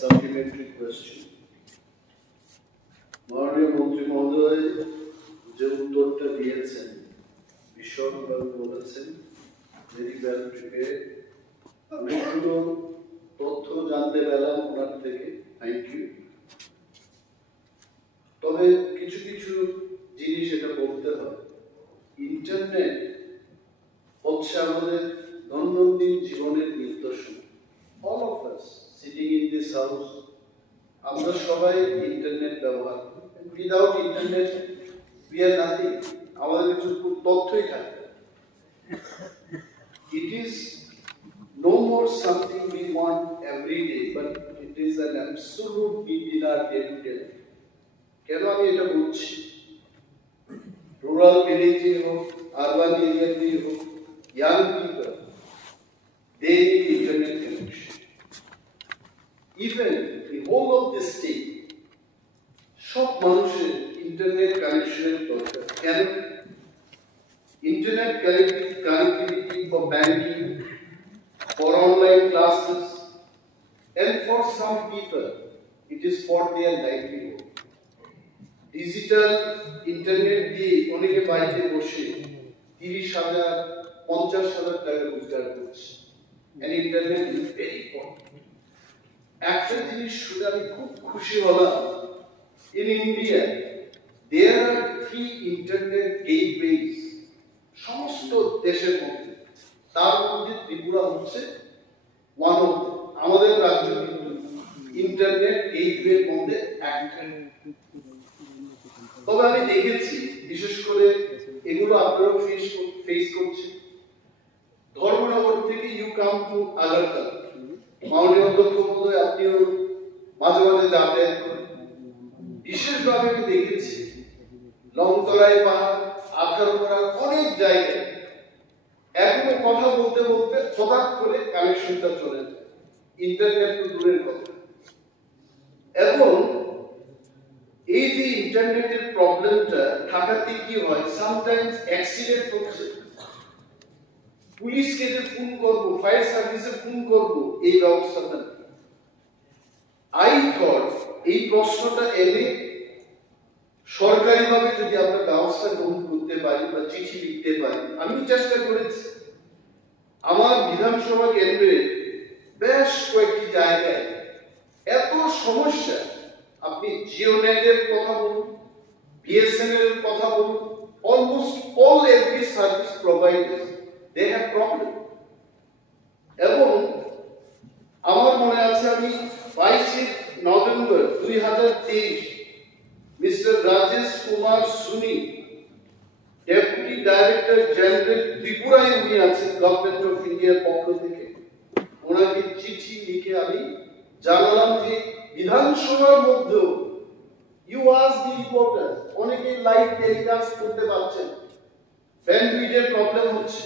supplementary question. মাননীয় মন্ত্রী মহোদয় যে উত্তরটা দিয়েছেন বিশদভাবে বলেছেন, ভেরি ওয়েল প্রিপেয়ার্ড। অনেকগুলো তথ্য জানতে পেলাম ওনার থেকে, থ্যাংক ইউ। তবে কিছু কিছু জিনিস এটা বলতে হয়, ইন্টারনেট হচ্ছে আমাদের দৈনন্দিন জীবনের নিদর্শন। All of us sitting in this house, আমরা সবাই ইন্টারনেট ব্যবহার করি। Without internet we are nothing. আমাদের কিছু তথ্যই থাকে। It is no more something we want every day, but it is an absolute need in our day-to-day life. কেন আমি এটা বলছি? রুরাল ভিলেজে হোক, আরবান এরিয়াতে হোক, young people, they need internet connection. Even the whole of the state, সব মানুষের ইন্টারনেট কানেকশনের দরকার। কেন? Internet connectivity for banking, for online classes, and for some people, it is for their livelihood. Digital internet দিয়ে অনেকে বাড়িতে বসে 30,000, 50,000 টাকা রোজগার করছে। And internet is very important. একটা জিনিস শুনে আমি খুব খুশি হলাম, in India, there are 3 internet gateways. সমস্ত দেশের মধ্যে, তার মধ্যে ত্রিপুরা হচ্ছে ওয়ান অফ আমাদের রাজ্য কিন্তু ইন্টারনেট গেটওয়ের মধ্যে একটা। তবে আমি দেখেছি বিশেষ করে এগুলো আপনারাও ফেস করছেন। ধর্মনগর থেকে ইউ কাম টু আগরতলা, মাননীয় অধ্যক্ষ মহোদয় আপনিও মাঝে মাঝে যাতায়াত করেন। বিশেষভাবে আমি দেখেছি লংতরাই পাহাড়, আখারপাড়ার অনেক জায়গায় এখনো কথা বলতে বলতে হঠাৎ করে কানেকশনটা চলে যায়, ইন্টারনেট তো দূরের কথা। এবং এই যে ইন্টারনেটের প্রবলেমটা থাকাতে কি হয়, সামটাইমস অ্যাক্সিডেন্ট হচ্ছে, পুলিশকে যে ফোন করবো, ফায়ার সার্ভিসে ফোন করবো, এই ব্যবস্থাটা আই থট এই প্রশ্নটা এনে সরকারিভাবে যদি আমরা ব্যবস্থা গ্রহণ করতে পারি বা চিঠি লিখতে পারি। আমি চেষ্টা করেছি আমার বিধানসভা কেন্দ্রে বেশ কয়েকটি জায়গায় এত সমস্যা, আপনি জিওনেটের কথা বলুন, বিএসএনএল এর কথা বলুন, almost all every service provider they have problem. এবং আমার মনে আছে আমি 22 নভেম্বর 2023 মিস্টার রাজেশ কুমার সুনি, ডেপুটি ডাইরেক্টর জেনারেল ত্রিপুরায় উনি আছেন গভর্নমেন্ট অফ ইন্ডিয়ার পক্ষ থেকে, ওনাকে চিঠি লিখে আমি জানালাম যে বিধানসভার মধ্যেও ইউ আস্ক দি রিপোর্টার, অনেকে লাইভ টেলিকাস্ট করতে পারছেন, ব্যান্ডউইথের প্রবলেম হচ্ছে।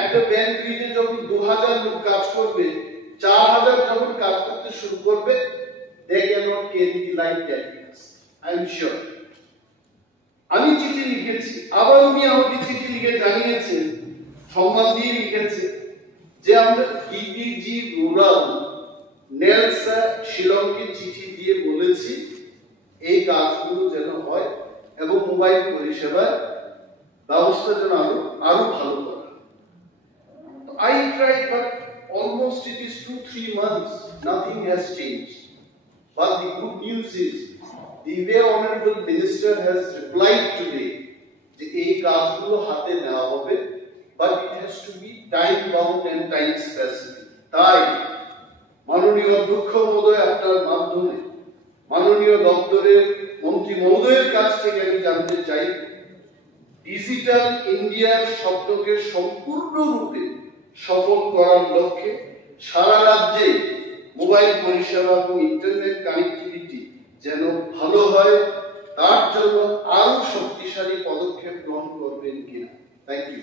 একটা ব্যান্ডউইথে যখন 2000 লোক কাজ করবে, 4000 যখন কাজ করতে শুরু করবে, they cannot carry the live telecast. I am sure. আমি চিঠি লিখেছি, আবার উনি আমাকে চিঠি লিখে জানিয়েছেন, সম্মান দিয়ে লিখেছে যে আমরা ডিডিজি রুরাল নেলসা শিলংকে চিঠি দিয়ে বলেছি এই কাজগুলো যেন হয় এবং মোবাইল পরিষেবার ব্যবস্থা যেন আরো ভালো করা। I tried, but almost it is 2-3 months, nothing has changed. But the good news is, the way Honorable Minister has replied today, the কাজগুলো হাতে নেওয়া হবে, but it has to be time bound and time specific. তাই মাননীয় অধ্যক্ষ মহোদয় আপনার মাধ্যমে মাননীয় দপ্তরের মন্ত্রী মহোদয়ের কাছ থেকে আমি জানতে চাই, ডিজিটাল ইন্ডিয়ার স্বপ্নকে সম্পূর্ণরূপে সফল করার লক্ষ্যে সারা রাজ্যে মোবাইল পরিষেবা এবং ইন্টারনেট কানেক্টিভিটি যেন ভালো হয়, তার জন্য আরো শক্তিশালী পদক্ষেপ গ্রহণ করবেন কিনা। Thank you.